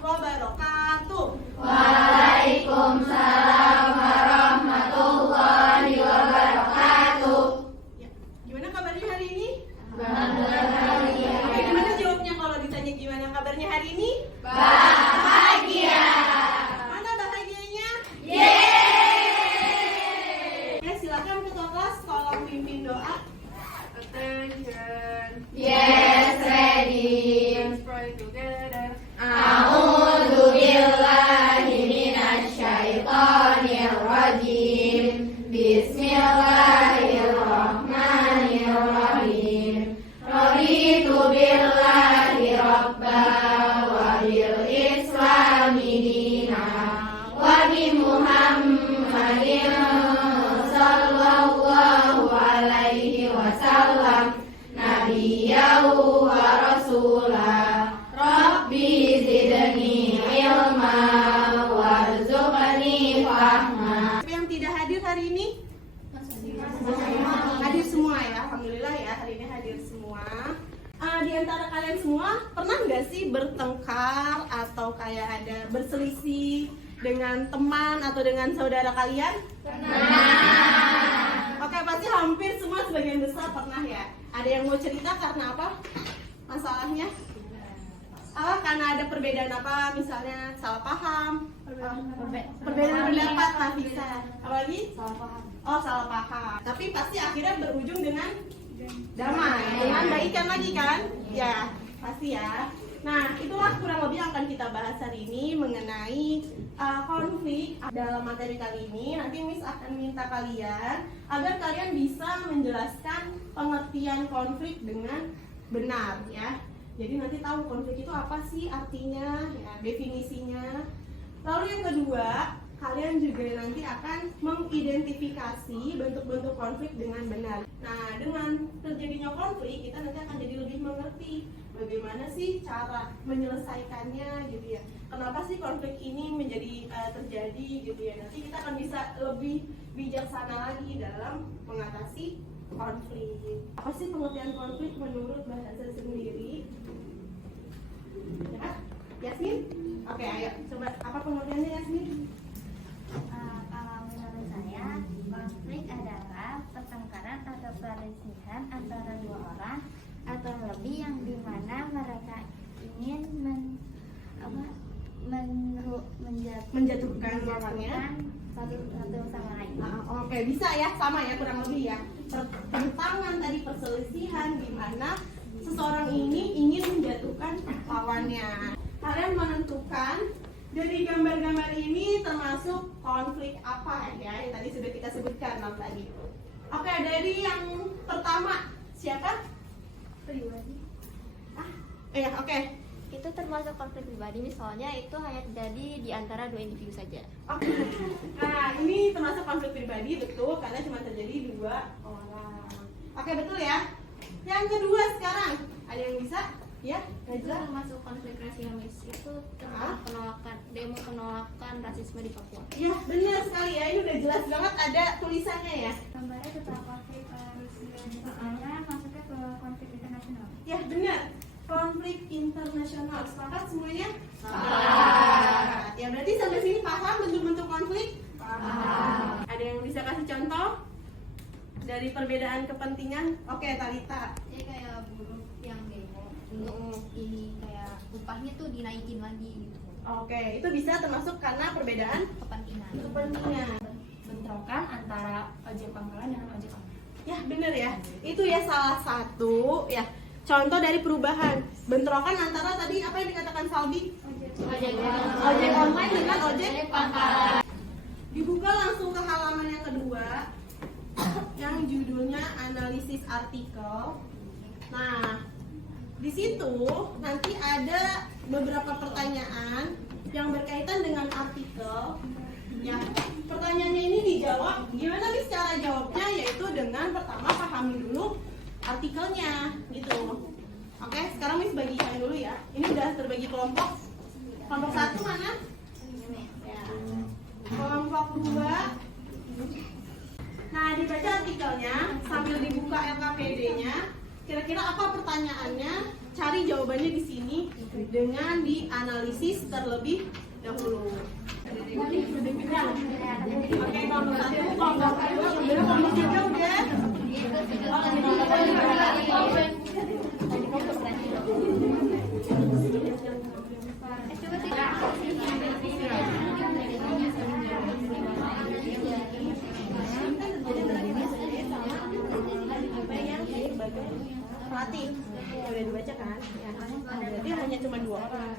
wabarakatuh. Waalaikumsalam warahmatullahi wabarakatuh. Ya, gimana kabarnya hari ini? Bahagia. Oke, gimana jawabnya kalau ditanya gimana kabarnya hari ini? Bahagia. Mana bahagianya? Yeay. Ya, silakan ketua kelas tolong pimpin doa. Attention. Yes, ready. Let's pray together. A'udzu billahi minasyaitonir rajim. Bismillahirrahmanirrahim. Raditu billahi rabba wa bil islami dina wa bi Muhammadin sallallahu alaihi wasallam nabiyyahu wa rasulah. Rabbi zidni ilma warzuqni fahma. Siapa yang tidak hadir hari ini? Hadir semua ya, alhamdulillah ya, hari ini hadir semua. Di antara kalian semua pernah nggak sih bertengkar atau kayak ada berselisih dengan teman atau dengan saudara kalian? Pernah. Oke, pasti hampir semua sebagian besar pernah ya. Ada yang mau cerita karena apa? Masalahnya? Karena ada perbedaan apa? Misalnya salah paham, perbedaan pendapat, Nafisa. Apalagi? Salah paham. Oh, salah paham. Tapi pasti akhirnya berujung dengan damai, dengan baikan lagi kan? Ya, pasti ya. Nah, itulah kurang lebih yang akan kita bahas hari ini mengenai konflik. Dalam materi kali ini, nanti Miss akan minta kalian agar kalian bisa menjelaskan pengertian konflik dengan benar ya. Jadi nanti tahu konflik itu apa sih artinya, ya, definisinya. Lalu yang kedua, kalian juga nanti akan mengidentifikasi bentuk-bentuk konflik dengan benar. Nah, dengan terjadinya konflik, kita nanti akan jadi lebih mengerti bagaimana sih cara menyelesaikannya gitu ya. Kenapa sih konflik ini menjadi terjadi gitu ya. Nanti kita akan bisa lebih bijaksana lagi dalam mengatasi konflik. Apa sih pengertian konflik menurut bahasa sendiri? Ya, Yasmin? Oke, ayo coba apa pengertiannya Yasmin? Kalau menurut saya, konflik adalah pertengkaran atau perselisihan antara dua orang atau lebih yang dimana mereka ingin Menjatuhkan lawannya satu sama lain. Oke, bisa ya, sama ya kurang lebih ya. Pertentangan tadi, perselisihan di mana seseorang ini ingin menjatuhkan lawannya. Kalian menentukan dari gambar-gambar ini termasuk konflik apa ya yang tadi sudah kita sebutkan tadi. Oke, dari yang pertama siapa? Pribadi. Oke. Itu termasuk konflik pribadi, misalnya itu hanya terjadi di antara dua individu saja. Oke. Nah, ini termasuk konflik pribadi, betul, karena cuma terjadi dua orang. Oke, betul ya. Yang kedua sekarang, ada yang bisa? Ya, Itu Najla. termasuk konflik rasionalis, itu tentang demo penolakan rasisme di Papua. Ya, benar sekali ya. Ini udah jelas banget ada tulisannya ya. Gambarnya tentang konflik Rusia dan Ukraina masuknya ke konflik internasional. Ya, benar. Konflik internasional. Sepakat semuanya? Sepakat. Ya, berarti sampai sini paham bentuk-bentuk konflik? Paham. Ada yang bisa kasih contoh dari perbedaan kepentingan? Oke, Talita. Jadi kayak buruh yang demo untuk ini kayak upahnya tuh dinaikin lagi gitu. Oke, itu bisa termasuk karena perbedaan Kepentingan. kepentingan. Bentrokan antara ojek pangkalan dengan ojek online. Ya, bener ya. Itu ya salah satu ya contoh dari perubahan. Bentrokan antara tadi apa yang dikatakan Salbi? Ojek online dengan ojek Pangkalan. Dibuka langsung ke halaman yang kedua yang judulnya analisis artikel. Nah, di situ nanti ada beberapa pertanyaan yang berkaitan dengan artikel. Ya, pertanyaannya ini dijawab. Gimana nih cara jawabnya? Yaitu dengan pertama pahami dulu artikelnya, gitu. Oke, sekarang Miss bagikan dulu ya. Ini udah terbagi kelompok. Kelompok 1 mana? Ya. Kelompok 2. Nah, dibaca artikelnya sambil dibuka LKPD-nya. Kira-kira apa pertanyaannya? Cari jawabannya di sini. dengan dianalisis terlebih dahulu. Oke, kelompok 1, kelompok 2, kelompok 3 udah. Pelatih udah dibaca kan? Ya. Berarti hanya cuma 2 orang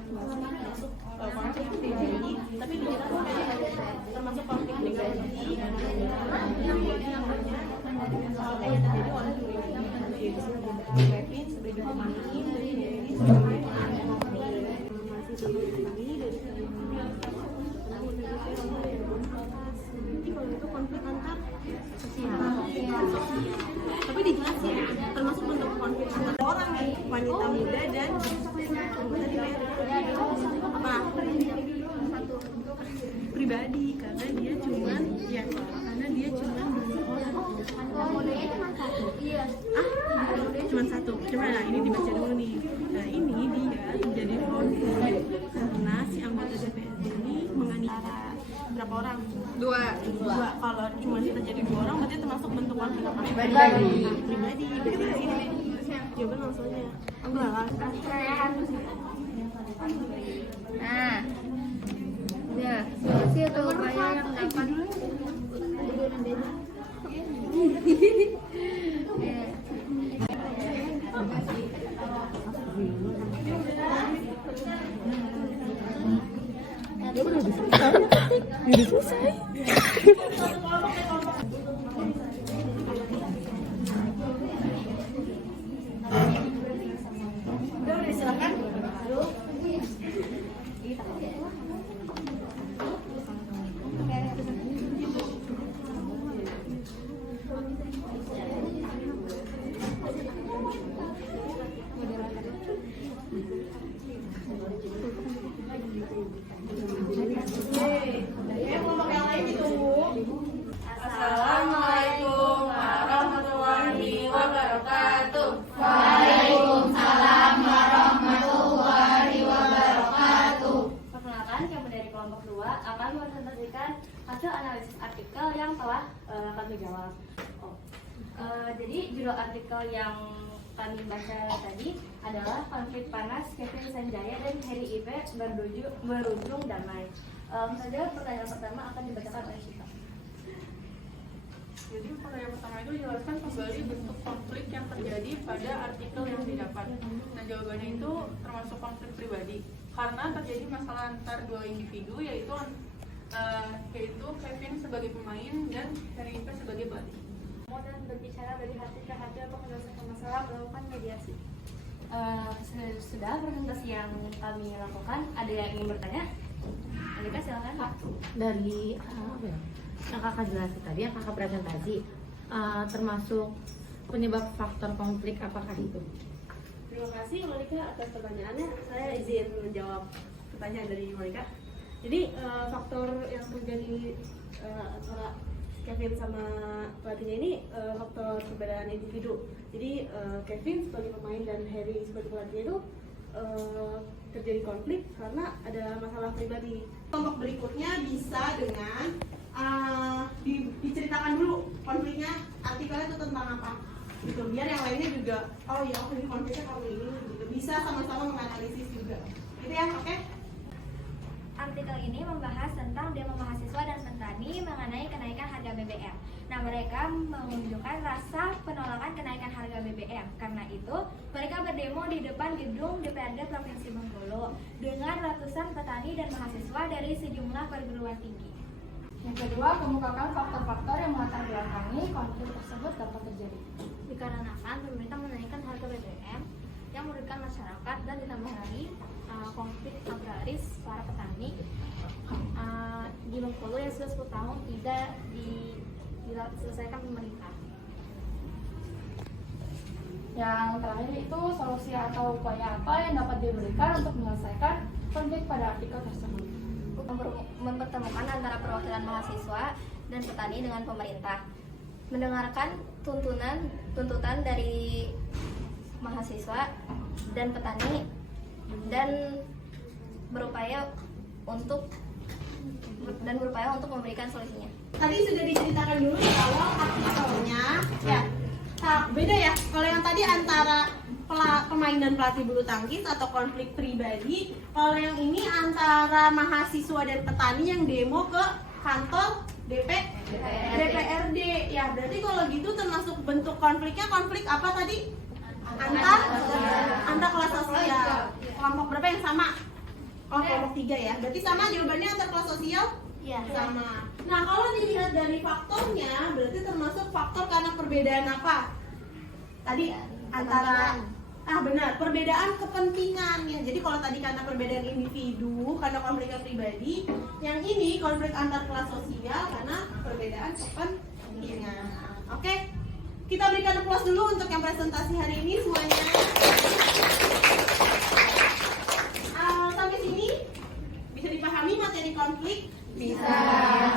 masuk konflik pribadi, tapi di kita tuh termasuk konflik pribadi kayak terjadi oleh Kevin sebagai pemain dari kalau itu konflik antar tapi dijelasin termasuk bentuk konflik antar orang nih, wanita muda dan apa pribadi karena dia cuman cuma satu. Coba nah ini dibaca dulu nih. Nah ini dia terjadi konflik karena si anggota DPRD ini menganiaya berapa orang? 2. Kalau cuma terjadi 2 orang berarti termasuk bentuk konflik apa? Pribadi. Berarti di sini jawaban langsungnya. Enggak lah. Nah, ya, solusi atau upaya yang dapat Silakan. Kelompok yang lain ditunggu. Assalamualaikum warahmatullahi wabarakatuh. Waalaikumsalam warahmatullahi wabarakatuh. Perkenalkan, kami dari kelompok 2 akan mempresentasikan hasil analisis artikel yang telah kami jawab. Jadi judul artikel yang kami baca tadi adalah konflik panas Kevin Sanjaya dan Harry Ipe berujung damai. Saja pertanyaan pertama akan dibacakan oleh Syifa. Jadi pertanyaan pertama itu jelaskan kembali bentuk konflik yang terjadi pada artikel yang didapat. Nah, jawabannya itu termasuk konflik pribadi karena terjadi masalah antar 2 individu yaitu Kevin sebagai pemain dan Harry Ipe sebagai pelatih. Dan berbicara dari hati ke hati untuk menyelesaikan masalah melakukan mediasi. Sudah presentasi yang kami lakukan, ada yang ingin bertanya? Andika silakan Pak. Dari yang kakak jelasin tadi, yang kakak presentasi, termasuk penyebab faktor konflik apakah itu? Terima kasih Monica atas pertanyaannya. Saya izin menjawab pertanyaan dari Monica. Jadi faktor yang terjadi antara Kevin sama pelatihnya ini faktor perbedaan individu. Jadi Kevin sebagai pemain dan Harry sebagai pelatihnya itu terjadi konflik karena ada masalah pribadi. Kelompok berikutnya bisa dengan diceritakan dulu konfliknya, artikelnya itu tentang apa gitu, biar yang lainnya juga oh ya ini konfliknya kalau ini gitu, bisa sama-sama menganalisis juga gitu ya. Oke. Artikel ini membahas tentang demo mahasiswa dan petani mengenai kenaikan harga BBM. Nah, mereka menunjukkan rasa penolakan kenaikan harga BBM. Karena itu, mereka berdemo di depan gedung DPRD Provinsi Bengkulu dengan ratusan petani dan mahasiswa dari sejumlah perguruan tinggi. Yang kedua, kemukakan faktor-faktor yang melatar belakangi konflik tersebut dapat terjadi. Dikarenakan pemerintah menaikkan harga BBM yang merugikan masyarakat dan ditambah lagi konflik agraris para petani di Bengkulu yang sudah 10 tahun tidak diselesaikan pemerintah. Yang terakhir itu solusi atau upaya apa yang dapat diberikan untuk menyelesaikan konflik pada artikel tersebut. Mempertemukan antara perwakilan mahasiswa dan petani dengan pemerintah, mendengarkan tuntutan dari mahasiswa dan petani dan berupaya untuk memberikan solusinya. Tadi sudah diceritakan dulu di awal artikelnya, ya. Nah, beda ya. Kalau yang tadi antara pemain dan pelatih bulu tangkis atau konflik pribadi, kalau yang ini antara mahasiswa dan petani yang demo ke kantor DPRD. Ya, berarti kalau gitu termasuk bentuk konfliknya konflik apa tadi? Antar kelas sosial. Kelompok berapa yang sama? Oh, kelompok 3 ya. Berarti sama jawabannya antar kelas sosial? Iya. Sama. Nah, kalau dilihat dari faktornya, berarti termasuk faktor karena perbedaan apa? Tadi antara benar, perbedaan kepentingan ya. Jadi kalau tadi karena perbedaan individu, karena konflik pribadi, yang ini konflik antar kelas sosial karena perbedaan kepentingan. Oke. Kita berikan aplaus dulu untuk yang presentasi hari ini semuanya. Sampai sini bisa dipahami materi konflik? Bisa.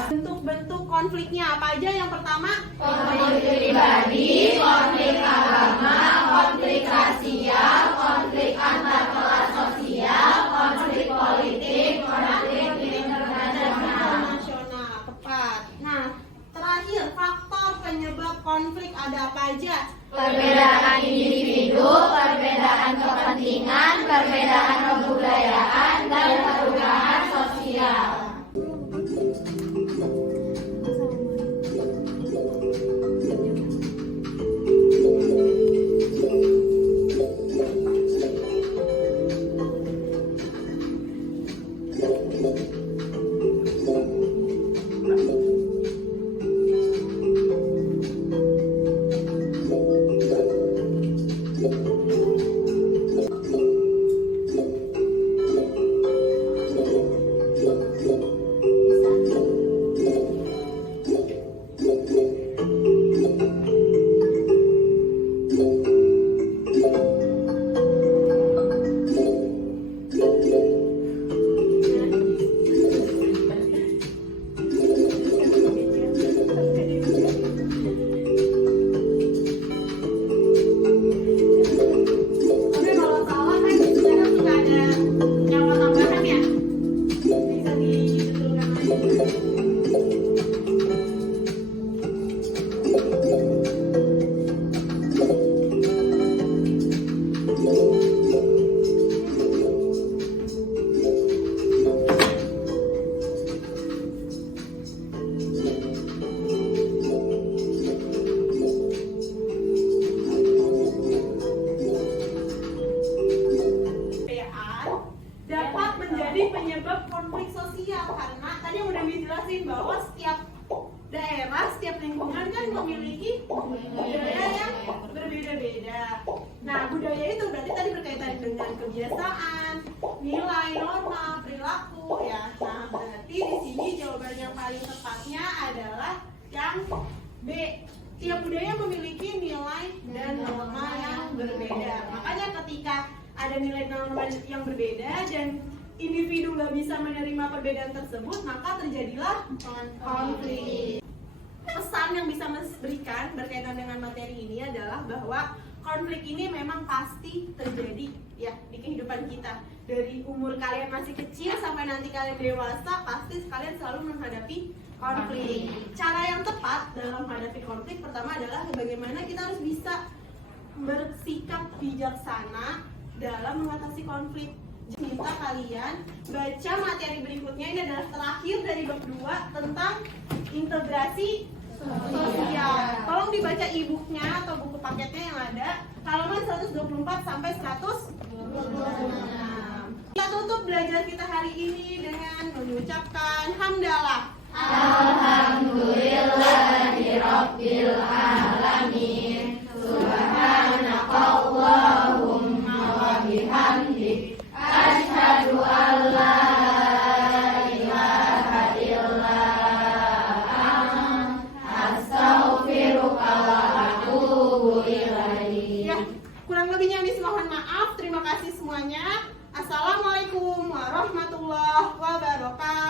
Bentuk-bentuk konfliknya apa aja? Yang pertama, Konflik pribadi, konflik agama, konflik rasial, konflik antar kelas sosial, konflik politik, konflik internasional. Tepat. Nah, terakhir faktor penyebab konflik ada apa aja? perbedaan individu, perbedaan kepentingan, perbedaan kebudayaan, dan perubahan sosial. Oke, kalau salah kan sekarang suka ada nyawa tambahan ya? Bisa dibetulkan lagi. Perbedaan dapat menjadi penyebab konflik sosial karena tadi yang udah dijelasin bahwa setiap daerah, setiap lingkungan kan memiliki budaya yang berbeda-beda. Nah, budaya itu berarti tadi berkaitan dengan kebiasaan, nilai, norma, perilaku ya. Nah, berarti di sini jawaban yang paling tepatnya adalah yang B. Tiap budaya memiliki nilai dan norma yang berbeda. Makanya ketika ada nilai dan norma yang berbeda dan individu nggak bisa menerima perbedaan tersebut, maka terjadilah konflik. Pesan yang bisa Mas berikan berkaitan dengan materi ini adalah bahwa konflik ini memang pasti terjadi ya di kehidupan kita. Dari umur kalian masih kecil sampai nanti kalian dewasa, pasti kalian selalu menghadapi konflik. Cara yang tepat dalam menghadapi konflik pertama adalah bagaimana kita harus bisa bersikap bijaksana dalam mengatasi konflik. Minta kalian baca materi berikutnya, ini adalah terakhir dari bab 2 tentang integrasi sosial. Tolong dibaca e-booknya atau buku paketnya yang ada halaman 124 sampai 126. Kita tutup belajar kita hari ini dengan mengucapkan hamdalah. Alhamdulillahirabbil alamin. Subhanakallahumma wa bihamdik, asyhadu an la ilaha illa anta, astaghfiruka wa atubu ilaik. Ya, kurang lebihnya ini mohon maaf. Terima kasih semuanya. Assalamualaikum warahmatullahi wabarakatuh.